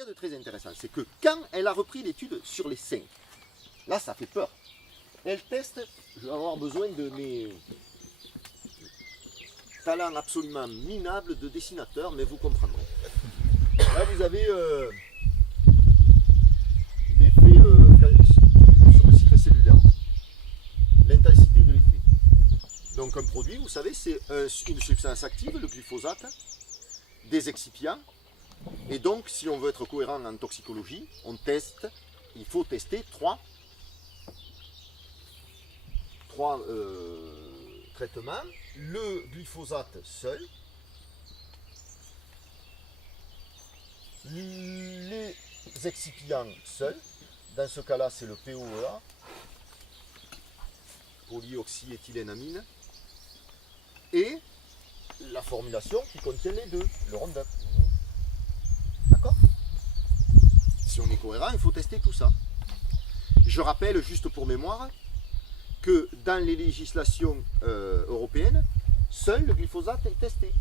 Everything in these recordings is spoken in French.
qu'il y a de très intéressant, c'est que quand elle a repris l'étude sur les 5, là ça fait peur. Elle teste, je vais avoir besoin de mes talents absolument minables de dessinateur, mais vous comprendrez. Là vous avez l'effet sur le cycle cellulaire, l'intensité de l'effet. Donc un produit, vous savez, c'est une substance active, le glyphosate, des excipients. Et donc, si on veut être cohérent en toxicologie, on teste, il faut tester trois traitements. Le glyphosate seul, les excipients seuls, dans ce cas-là c'est le POEA, polyoxyéthylénamine, et la formulation qui contient les deux, le Roundup. D'accord? Si on est cohérent, il faut tester tout ça. Je rappelle, juste pour mémoire, que dans les législations européennes, seul le glyphosate est testé.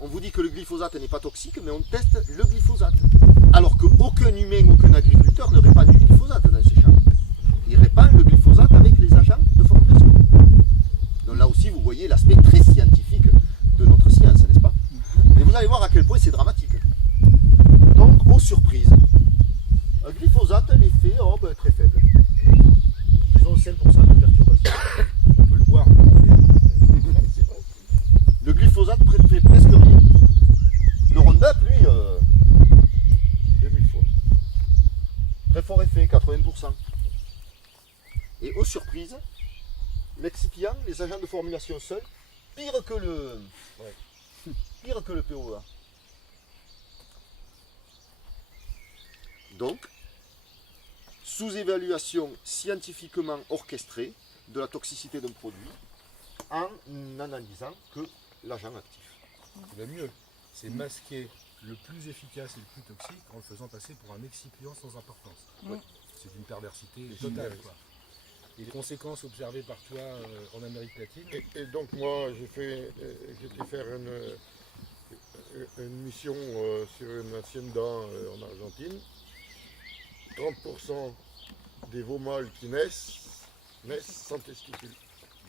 On vous dit que le glyphosate n'est pas toxique, mais on teste le glyphosate. Alors qu'aucun humain, aucun agriculteur ne répand du glyphosate dans ses champs. Il répand le glyphosate avec les agents de formulation. Donc là aussi, vous voyez l'aspect très scientifique de notre science, n'est-ce pas? Et vous allez voir à quel point c'est dramatique. Donc, aux surprises, un glyphosate, l'effet très faible. Disons 5% de perturbation. On peut le boire. C'est vrai. Le glyphosate fait presque rien. Le Roundup, lui, 2000 fois. Très fort effet, 80%. Et aux surprises, l'excipient, les agents de formulation seuls, pire que le POEA. Donc, sous-évaluation scientifiquement orchestrée de la toxicité d'un produit en n'analysant que l'agent actif. C'est le mieux. C'est masquer le plus efficace et le plus toxique en le faisant passer pour un excipient sans importance. Ouais. C'est une perversité totale, quoi. Et les conséquences observées par toi en Amérique latine. Et donc moi j'ai été faire une mission sur une hacienda en Argentine. 30% des veaux mâles qui naissent sans testicules.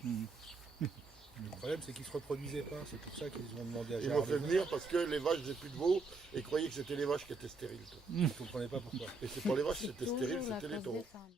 Le problème, c'est qu'ils ne se reproduisaient pas. C'est pour ça qu'ils ont demandé à Ils Gérard m'ont fait Leclerc. venir parce que les vaches n'avaient plus de veaux et croyaient que c'était les vaches qui étaient stériles. Ils ne comprenaient pas pourquoi. Et c'est pas les vaches, c'était Toujours stérile, la c'était les cause des taureaux. femmes.